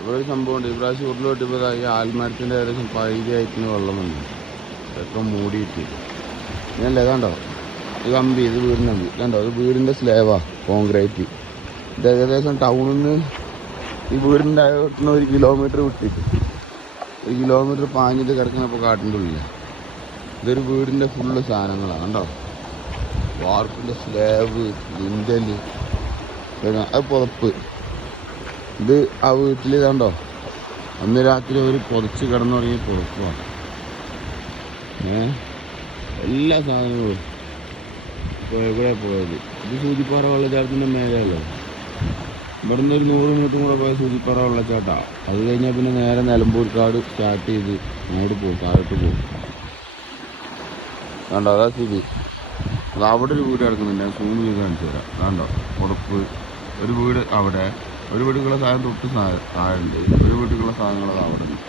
ഇവിടെ ഒരു സംഭവമുണ്ട്. ഇപ്രാവശ്യം ഉരുളോട്ടിപ്പോൾ ഈ ആൽമരത്തിൻ്റെ ഏകദേശം പകുതിയായിട്ടിന് വെള്ളം വന്നു. ഇതൊക്കെ മൂടിയിട്ട് ഇതല്ലേ ഇതാണ്ടോ ഈ കമ്പി, ഇത് വീടിൻ്റെ കമ്പി ഇതാണ്ടോ, ഇത് വീടിൻ്റെ സ്ലേവാ കോൺക്രീറ്റ്. ഇത് ഏകദേശം ടൗണിൽ നിന്ന് ഈ വീടിൻ്റെ അകത്തുനിന്ന് 1 കിലോമീറ്റർ വിട്ടിട്ട് 1 കിലോമീറ്റർ പാഞ്ഞിട്ട് കിടക്കുന്നപ്പോൾ കാട്ടിൻ്റെ ഉള്ളിൽ ഇതൊരു വീടിൻ്റെ ഫുള്ള് സാധനങ്ങളാണ് കണ്ടോ. വാർപ്പിൻ്റെ സ്ലാബ്, ലിൻഡല്, അത് പുതപ്പ്. ഇത് ആ വീട്ടിൽ ഇതാണ്ടോ അന്ന് രാത്രി അവർ പൊതച്ച് കിടന്നു തുടങ്ങിയ പുതപ്പാണ്. എല്ലാ സാധനങ്ങളും ഇപ്പോൾ എവിടെ പോയത്. ഇത് സൂചിപ്പാറ വെള്ളച്ചാട്ടത്തിൻ്റെ മേലെയല്ലോ. ഇവിടുന്ന് ഒരു 100 മീറ്റർ കൂടെ പോയ സൂചിപ്പാറ വെള്ളച്ചാട്ടമാണ്. അത് കഴിഞ്ഞാൽ പിന്നെ നേരെ നിലമ്പൂർക്കാട് സ്റ്റാർട്ട് ചെയ്ത് അങ്ങോട്ട് പോകും, താഴോട്ട് പോകും. കണ്ടോ അതാ സ്ഥിതി. അത് അവിടെ ഒരു വീട് കിടക്കുന്നുണ്ട്, ഞാൻ സൂം ചെയ്ത് കാണിച്ചു തരാം. കണ്ടോ പുറപ്പ് ഒരു വീട് അവിടെ, ഒരു വീട്ടിലുള്ള സാധനം തൊട്ട് താഴെ ഉണ്ട്, ഒരു വീട്ടിലുള്ള സാധനങ്ങളത് അവിടെ ഉണ്ട്.